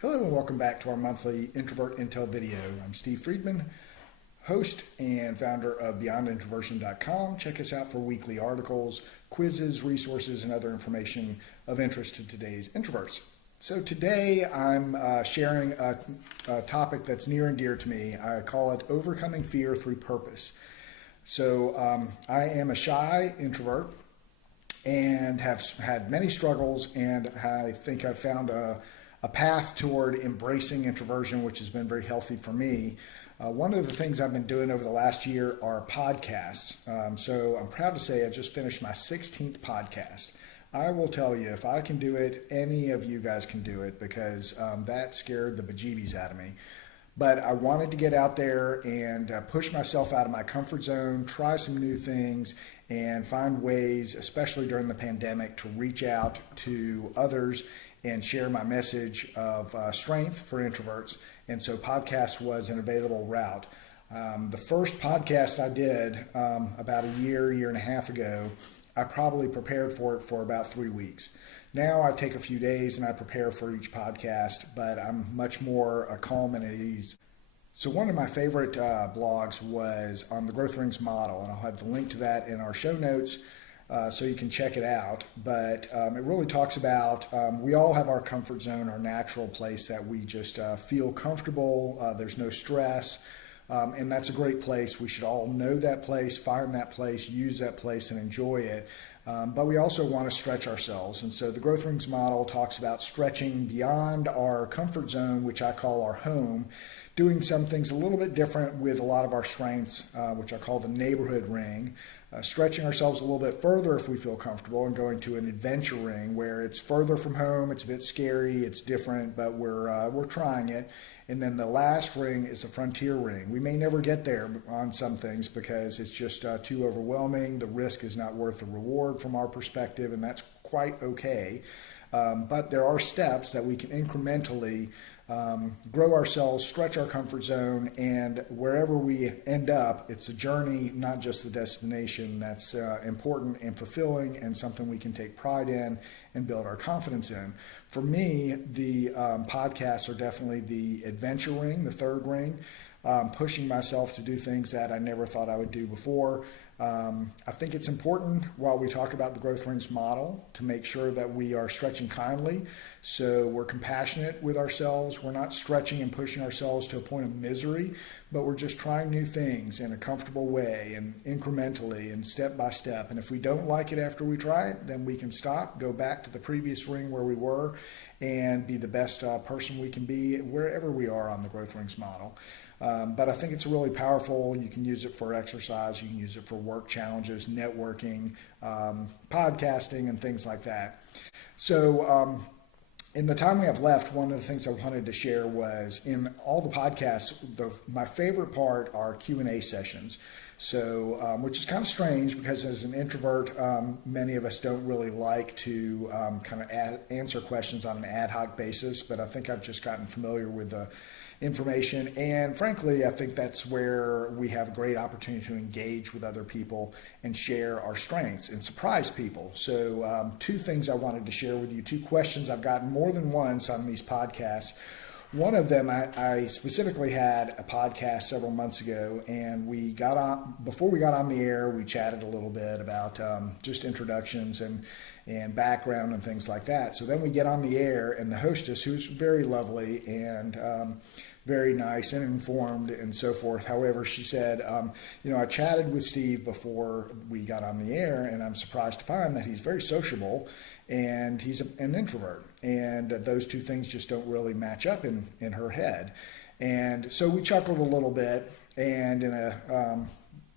Hello and welcome back to our monthly Introvert Intel video. I'm Steve Friedman, host and founder of beyondintroversion.com. Check us out for weekly articles, quizzes, resources, and other information of interest to today's introverts. So today I'm sharing a topic that's near and dear to me. I call it Overcoming Fear Through Purpose. So I am a shy introvert and have had many struggles, and I think I've found a path toward embracing introversion, which has been very healthy for me. One of the things I've been doing over the last year are podcasts. So I'm proud to say I just finished my 16th podcast. I will tell you, if I can do it, any of you guys can do it, because that scared the bejeebies out of me. But I wanted to get out there and push myself out of my comfort zone, try some new things, and find ways, especially during the pandemic, to reach out to others and share my message of strength for introverts. And so podcast was an available route. The first podcast I did about a year and a half ago, I probably prepared for it for about 3 weeks. Now I take a few days and I prepare for each podcast, but I'm much more calm and at ease. So one of my favorite blogs was on the Growth Rings model, and I'll have the link to that in our show notes so you can check it out. But it really talks about, we all have our comfort zone, our natural place that we just feel comfortable, there's no stress, and that's a great place. We should all know that place, find that place, use that place, and enjoy it. But we also want to stretch ourselves. And so the Growth Rings model talks about stretching beyond our comfort zone, which I call our home, doing some things a little bit different with a lot of our strengths, which I call the neighborhood ring, stretching ourselves a little bit further if we feel comfortable, and going to an adventure ring where it's further from home, it's a bit scary, it's different, but we're trying it. And then the last ring is a frontier ring. We may never get there on some things because it's just too overwhelming. The risk is not worth the reward from our perspective, and that's quite okay. But there are steps that we can incrementally grow ourselves, stretch our comfort zone, and wherever we end up, it's a journey, not just the destination. That's important and fulfilling, and something we can take pride in and build our confidence in. For me, the podcasts are definitely the adventure ring, the third ring, pushing myself to do things that I never thought I would do before. I think it's important, while we talk about the Growth Rings model, to make sure that we are stretching kindly. So we're compassionate with ourselves. We're not stretching and pushing ourselves to a point of misery, but we're just trying new things in a comfortable way and incrementally and step by step. And if we don't like it after we try it, then we can stop, go back to the previous ring where we were, and be the best person we can be wherever we are on the Growth Rings model. But I think it's really powerful. You can use it for exercise, you can use it for work challenges, networking, podcasting, and things like that. So in the time we have left, one of the things I wanted to share was, in all the podcasts, my favorite part are Q&A sessions. So, which is kind of strange, because as an introvert, many of us don't really like to kind of answer questions on an ad hoc basis, but I think I've just gotten familiar with the information, and frankly, I think that's where we have a great opportunity to engage with other people and share our strengths and surprise people. So two things I wanted to share with you, two questions I've gotten more than once on these podcasts. One of them, I specifically had a podcast several months ago, and we got on, before we got on the air, we chatted a little bit about just introductions and background and things like that. So then we get on the air, and the hostess, who's very lovely and very nice and informed and so forth. However, she said, I chatted with Steve before we got on the air, and I'm surprised to find that he's very sociable and he's an introvert. And those two things just don't really match up in her head. And so we chuckled a little bit, and in a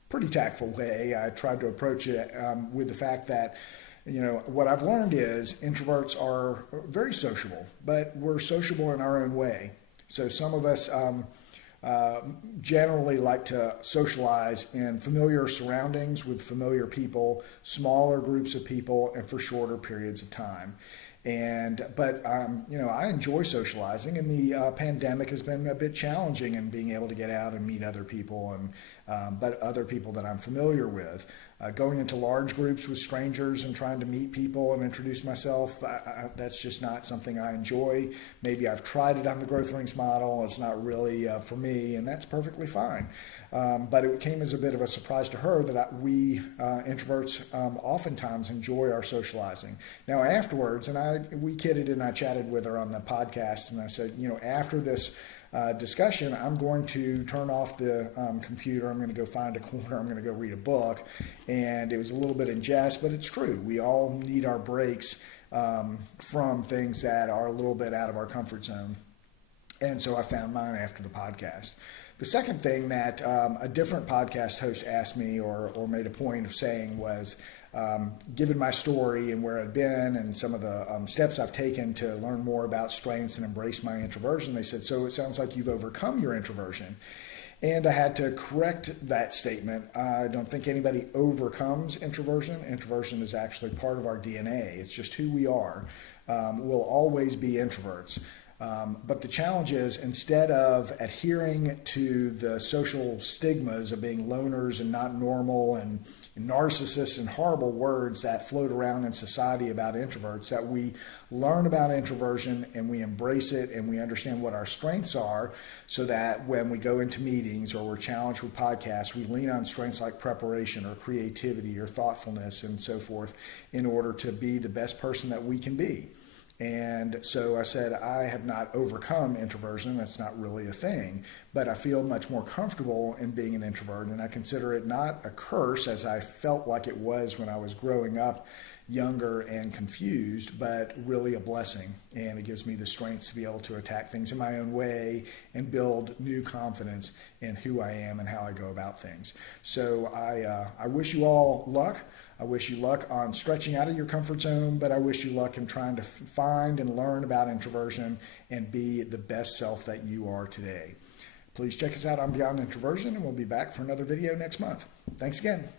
pretty tactful way, I tried to approach it with the fact that, what I've learned is introverts are very sociable, but we're sociable in our own way. So some of us generally like to socialize in familiar surroundings with familiar people, smaller groups of people, and for shorter periods of time. But I enjoy socializing, and the pandemic has been a bit challenging in being able to get out and meet other people, but other people that I'm familiar with. Going into large groups with strangers and trying to meet people and introduce myself, that's just not something I enjoy. Maybe I've tried it on the Growth Rings model. It's not really for me, and that's perfectly fine. But it came as a bit of a surprise to her that we introverts oftentimes enjoy our socializing. Now afterwards, and we kidded and I chatted with her on the podcast, and I said, after this discussion, I'm going to turn off the computer. I'm going to go find a corner. I'm going to go read a book. And it was a little bit in jest, but it's true. We all need our breaks from things that are a little bit out of our comfort zone. And so I found mine after the podcast. The second thing that a different podcast host asked me or made a point of saying was, given my story and where I'd been and some of the steps I've taken to learn more about strengths and embrace my introversion, they said, so it sounds like you've overcome your introversion. And I had to correct that statement. I don't think anybody overcomes introversion. Introversion is actually part of our DNA. It's just who we are. We'll always be introverts. But the challenge is, instead of adhering to the social stigmas of being loners and not normal and narcissists and horrible words that float around in society about introverts, that we learn about introversion and we embrace it and we understand what our strengths are, so that when we go into meetings or we're challenged with podcasts, we lean on strengths like preparation or creativity or thoughtfulness and so forth in order to be the best person that we can be. And so I said, I have not overcome introversion. That's not really a thing, but I feel much more comfortable in being an introvert. And I consider it not a curse, as I felt like it was when I was growing up younger and confused, but really a blessing. And it gives me the strength to be able to attack things in my own way and build new confidence in who I am and how I go about things. So I wish you all luck. I wish you luck on stretching out of your comfort zone, but I wish you luck in trying to find and learn about introversion and be the best self that you are today. Please check us out on Beyond Introversion, and we'll be back for another video next month. Thanks again.